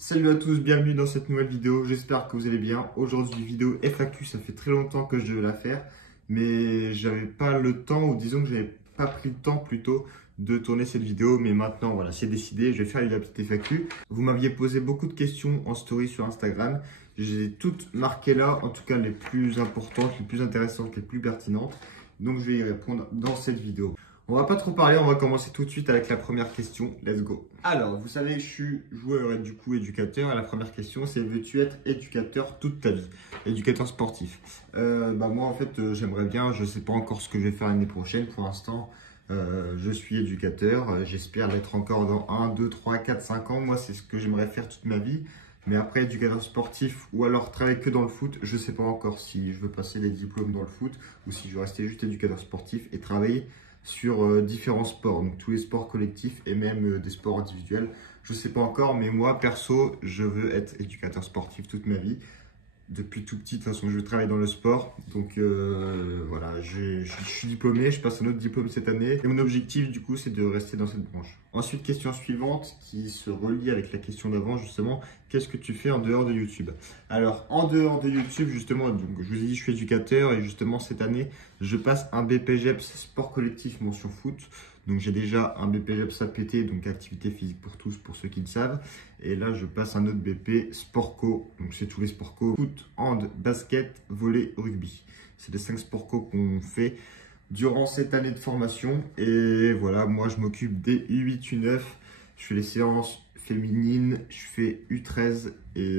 Salut à tous, bienvenue dans cette nouvelle vidéo, j'espère que vous allez bien. Aujourd'hui vidéo FAQ, ça fait très longtemps que je devais la faire, mais j'avais pas le temps, ou disons que j'avais pas pris le temps plutôt de tourner cette vidéo, mais maintenant voilà, c'est décidé, je vais faire la petite FAQ. Vous m'aviez posé beaucoup de questions en story sur Instagram, j'ai toutes marquées là, en tout cas les plus importantes, les plus intéressantes, les plus pertinentes, donc je vais y répondre dans cette vidéo. On va pas trop parler, on va commencer tout de suite avec la première question. Let's go. Alors, vous savez, je suis joueur et du coup éducateur. Et la première question, c'est veux-tu être éducateur toute ta vie? Éducateur sportif. Moi, en fait, j'aimerais bien, je sais pas encore ce que je vais faire l'année prochaine. Pour l'instant, je suis éducateur. J'espère l'être encore dans 1, 2, 3, 4, 5 ans. Moi, c'est ce que j'aimerais faire toute ma vie. Mais après, éducateur sportif ou alors travailler que dans le foot, je sais pas encore si je veux passer les diplômes dans le foot ou si je veux rester juste éducateur sportif et travailler sur différents sports, donc tous les sports collectifs et même des sports individuels. Je ne sais pas encore, mais moi, perso, je veux être éducateur sportif toute ma vie. Depuis tout petit, de toute façon, je travaille dans le sport. Donc voilà, je suis diplômé, je passe un autre diplôme cette année. Et mon objectif, du coup, c'est de rester dans cette branche. Ensuite, question suivante qui se relie avec la question d'avant, justement. Qu'est-ce que tu fais en dehors de YouTube? Alors, en dehors de YouTube, justement, donc, je vous ai dit, je suis éducateur. Et justement, cette année, je passe un BPGEPS sport collectif mention foot. Donc j'ai déjà un BPGEPS APT, donc activité physique pour tous, pour ceux qui le savent. Et là, je passe un autre BP Sport Co. Donc c'est tous les sports co. Foot, hand, basket, volley, rugby. C'est les 5 sports co qu'on fait durant cette année de formation. Et voilà, moi je m'occupe des U8, U9. Je fais les séances féminines, je fais U13 et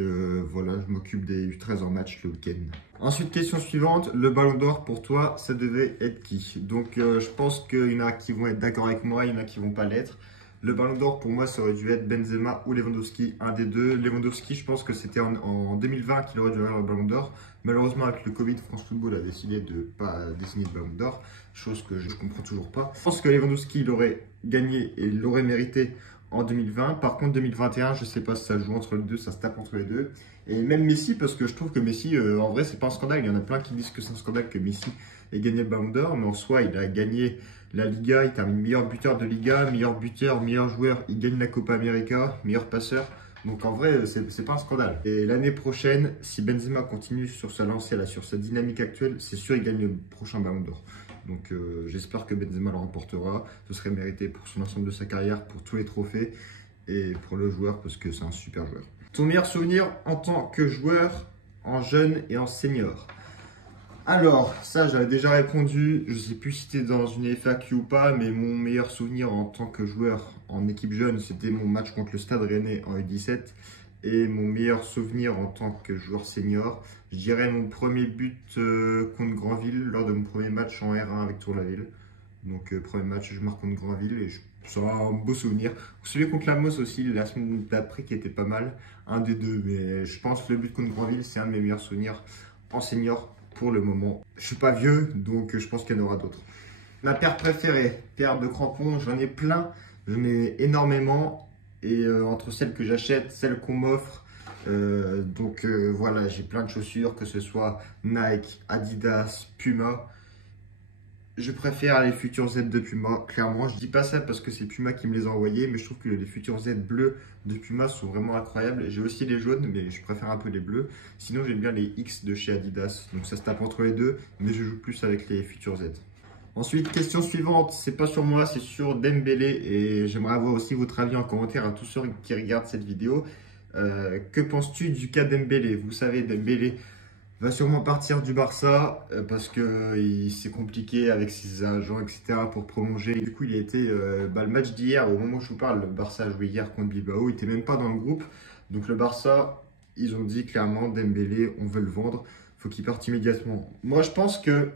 voilà, je m'occupe des U13 en match le week-end. Ensuite, question suivante, le ballon d'or pour toi, ça devait être qui? Donc je pense qu'il y en a qui vont être d'accord avec moi, il y en a qui vont pas l'être. Le ballon d'or pour moi, ça aurait dû être Benzema ou Lewandowski, un des deux. Lewandowski, je pense que c'était en 2020 qu'il aurait dû avoir le ballon d'or. Malheureusement, avec le Covid, France Football a décidé de ne pas désigner de ballon d'or, chose que je ne comprends toujours pas. Je pense que Lewandowski l'aurait gagné et l'aurait mérité en 2020. Par contre, 2021, je ne sais pas si ça joue entre les deux, ça se tape entre les deux. Et même Messi, parce que je trouve que Messi, en vrai, c'est pas un scandale. Il y en a plein qui disent que c'est un scandale que Messi ait gagné le ballon d'or, mais en soi, il a gagné la Liga, il termine meilleur buteur de Liga, meilleur buteur, meilleur joueur, il gagne la Copa América, meilleur passeur. Donc en vrai, c'est pas un scandale. Et l'année prochaine, si Benzema continue sur sa lancée, là, sur sa dynamique actuelle, c'est sûr qu'il gagne le prochain ballon d'or. Donc j'espère que Benzema le remportera. Ce serait mérité pour son ensemble de sa carrière, pour tous les trophées et pour le joueur parce que c'est un super joueur. Ton meilleur souvenir en tant que joueur, en jeune et en senior? Alors, ça j'avais déjà répondu, je ne sais plus si c'était dans une FAQ ou pas, mais mon meilleur souvenir en tant que joueur en équipe jeune, c'était mon match contre le Stade Rennais en U17. Et mon meilleur souvenir en tant que joueur senior, je dirais mon premier but contre Granville lors de mon premier match en R1 avec Tour-la-Ville. Donc premier match, je marque contre Granville et c'est un beau souvenir. Celui contre la Mosse aussi, la semaine d'après qui était pas mal, un des deux. Mais je pense que le but contre Granville, c'est un de mes meilleurs souvenirs en senior pour le moment. Je suis pas vieux, donc je pense qu'il y en aura d'autres. Ma paire préférée, paire de crampons, j'en ai plein, j'en ai énormément. Et entre celles que j'achète, celles qu'on m'offre, voilà, j'ai plein de chaussures, que ce soit Nike, Adidas, Puma. Je préfère les Future Z de Puma, clairement. Je dis pas ça parce que c'est Puma qui me les a envoyés, mais je trouve que les Future Z bleus de Puma sont vraiment incroyables. J'ai aussi les jaunes, mais je préfère un peu les bleus. Sinon, j'aime bien les X de chez Adidas, donc ça se tape entre les deux, mais je joue plus avec les Future Z. Ensuite, question suivante, c'est pas sur moi, c'est sur Dembélé et j'aimerais avoir aussi votre avis en commentaire à tous ceux qui regardent cette vidéo. Que penses-tu du cas Dembélé? Vous savez, Dembélé va sûrement partir du Barça parce que c'est compliqué avec ses agents, etc. pour prolonger. Du coup, il a été le match d'hier, au moment où je vous parle, le Barça a joué hier contre Bilbao, il n'était même pas dans le groupe. Donc le Barça, ils ont dit clairement, Dembélé, on veut le vendre, il faut qu'il parte immédiatement. Moi, je pense que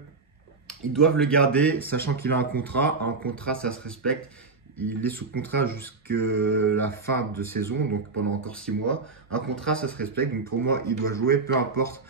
ils doivent le garder, sachant qu'il a un contrat. Un contrat, ça se respecte. Il est sous contrat jusqu'à la fin de saison, donc pendant encore 6 mois. Un contrat, ça se respecte. Donc pour moi, il doit jouer, peu importe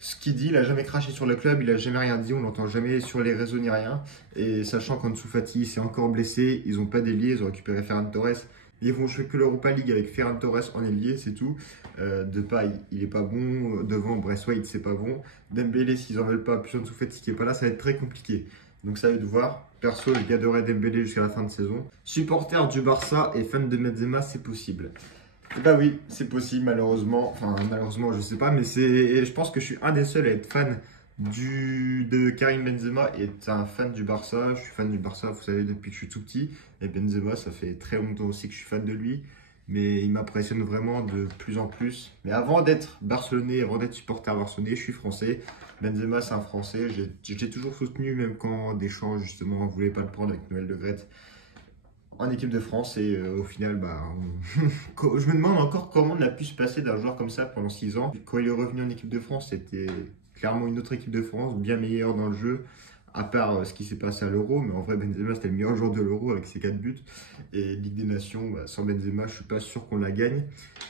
ce qu'il dit. Il n'a jamais craché sur le club, il n'a jamais rien dit. On n'entend jamais sur les réseaux ni rien. Et sachant qu'Ansu Fati s'est encore blessé, ils n'ont pas d'ailier, ils ont récupéré Ferran Torres. Ils vont jouer que l'Europa League avec Ferran Torres en ailier, c'est tout. Depay, il est pas bon. Devant, Braithwaite, c'est pas bon. Dembélé, s'ils en veulent pas, plus Ansu Fati qui est pas là, ça va être très compliqué. Donc ça va être de voir. Perso, je garderai Dembélé jusqu'à la fin de saison. Supporter du Barça et fan de Benzema, c'est possible. Bah oui, c'est possible malheureusement. Enfin malheureusement je sais pas, mais je pense que je suis un des seuls à être fan de Karim Benzema et être un fan du Barça. Je suis fan du Barça, vous savez, depuis que je suis tout petit. Et Benzema, ça fait très longtemps aussi que je suis fan de lui. Mais il m'impressionne vraiment de plus en plus. Mais avant d'être barcelonais, avant d'être supporter barcelonais, je suis français. Benzema, c'est un français. J'ai toujours soutenu, même quand Deschamps, justement, ne voulait pas le prendre avec Noël Le Graët en équipe de France. Et au final, je me demande encore comment on a pu se passer d'un joueur comme ça pendant 6 ans. Quand il est revenu en équipe de France, c'était clairement une autre équipe de France, bien meilleure dans le jeu, à part ce qui s'est passé à l'Euro. Mais en vrai, Benzema, c'était le meilleur joueur de l'Euro avec ses 4 buts. Et Ligue des Nations, sans Benzema, je suis pas sûr qu'on la gagne.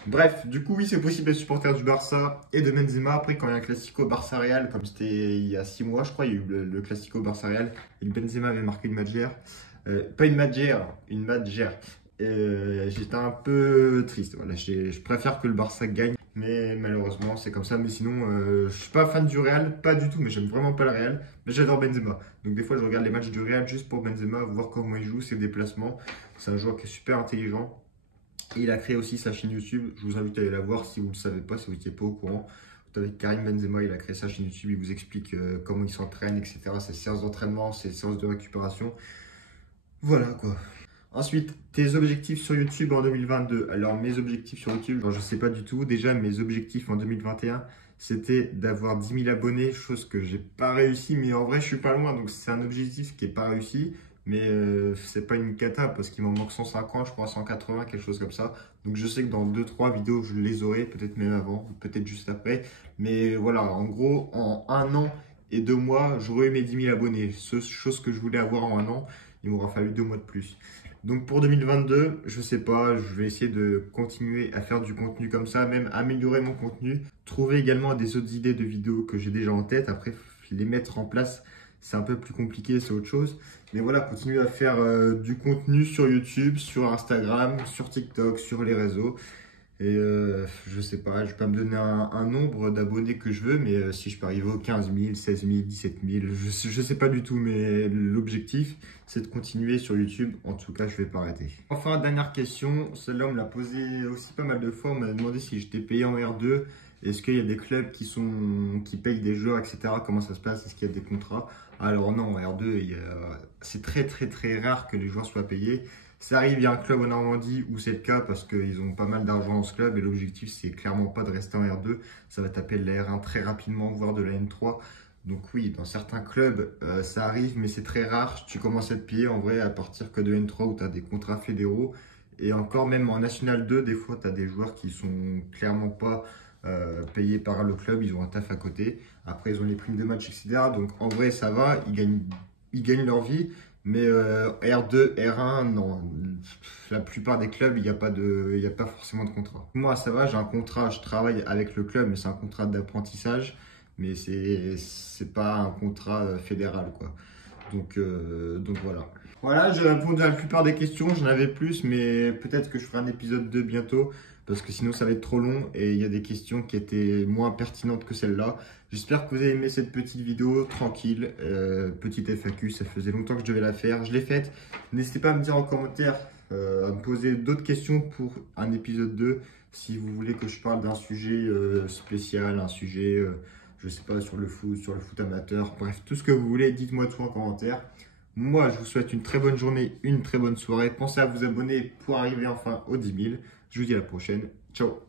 Bref, du coup, oui, c'est possible d'être supporter du Barça et de Benzema. Après, quand il y a un Classico Barça-Real, comme c'était il y a 6 mois, je crois, il y a eu le Classico Barça-Real, et Benzema avait marqué une matchère. Pas une matchère, une matchère. J'étais un peu triste. Voilà, je préfère que le Barça gagne, mais malheureusement c'est comme ça. Mais sinon, je suis pas fan du Real, pas du tout. Mais j'aime vraiment pas le Real. Mais j'adore Benzema. Donc des fois, je regarde les matchs du Real juste pour Benzema, voir comment il joue, ses déplacements. C'est un joueur qui est super intelligent. Et il a créé aussi sa chaîne YouTube. Je vous invite à aller la voir si vous ne le savez pas, si vous n'étiez pas au courant. Avec Karim Benzema, il a créé sa chaîne YouTube. Il vous explique comment il s'entraîne, etc. Ses séances d'entraînement, ses séances de récupération. Voilà quoi. Ensuite, tes objectifs sur YouTube en 2022. Alors, mes objectifs sur YouTube, je ne sais pas du tout. Déjà, mes objectifs en 2021, c'était d'avoir 10 000 abonnés, chose que j'ai pas réussi, mais en vrai, je suis pas loin. Donc, c'est un objectif qui n'est pas réussi, mais c'est pas une cata parce qu'il m'en manque 150, je crois 180, quelque chose comme ça. Donc, je sais que dans 2-3 vidéos, je les aurai, peut-être même avant, peut-être juste après. Mais voilà, en gros, en 1 an et 2 mois, j'aurai eu mes 10 000 abonnés. Chose que je voulais avoir en 1 an, il m'aura fallu 2 mois de plus. Donc pour 2022, je sais pas, je vais essayer de continuer à faire du contenu comme ça, même améliorer mon contenu. Trouver également des autres idées de vidéos que j'ai déjà en tête. Après, les mettre en place, c'est un peu plus compliqué, c'est autre chose. Mais voilà, continuer à faire du contenu sur YouTube, sur Instagram, sur TikTok, sur les réseaux. Et je sais pas, je vais pas me donner un nombre d'abonnés que je veux, mais si je peux arriver aux 15 000, 16 000, 17 000, je sais pas du tout, mais l'objectif, c'est de continuer sur YouTube. En tout cas, je vais pas arrêter. Enfin, dernière question, celle-là, on me l'a posée aussi pas mal de fois. On m'a demandé si j'étais payé en R2. Est-ce qu'il y a des clubs qui payent des joueurs, etc. Comment ça se passe? Est-ce qu'il y a des contrats? Alors non, en R2, c'est très rare que les joueurs soient payés. Ça arrive, il y a un club en Normandie où c'est le cas parce qu'ils ont pas mal d'argent dans ce club et l'objectif c'est clairement pas de rester en R2, ça va taper de la R1 très rapidement, voire de la N3. Donc oui, dans certains clubs ça arrive mais c'est très rare, tu commences à être payé en vrai à partir que de N3 où tu as des contrats fédéraux et encore même en National 2, des fois tu as des joueurs qui sont clairement pas payés par le club, ils ont un taf à côté, après ils ont les primes de match etc. Donc en vrai ça va, ils gagnent leur vie. Mais R2, R1, non. La plupart des clubs, il n'y a pas forcément de contrat. Moi, ça va, j'ai un contrat, je travaille avec le club, mais c'est un contrat d'apprentissage. Mais c'est pas un contrat fédéral, quoi. Donc voilà. Voilà, j'ai répondu à la plupart des questions, j'en avais plus, mais peut-être que je ferai un épisode 2 bientôt, parce que sinon ça va être trop long et il y a des questions qui étaient moins pertinentes que celle-là. J'espère que vous avez aimé cette petite vidéo, tranquille, petite FAQ, ça faisait longtemps que je devais la faire, je l'ai faite. N'hésitez pas à me dire en commentaire, à me poser d'autres questions pour un épisode 2, si vous voulez que je parle d'un sujet spécial, un sujet, je sais pas, sur le foot amateur, bref, tout ce que vous voulez, dites-moi tout en commentaire. Moi, je vous souhaite une très bonne journée, une très bonne soirée. Pensez à vous abonner pour arriver enfin aux 10 000. Je vous dis à la prochaine. Ciao!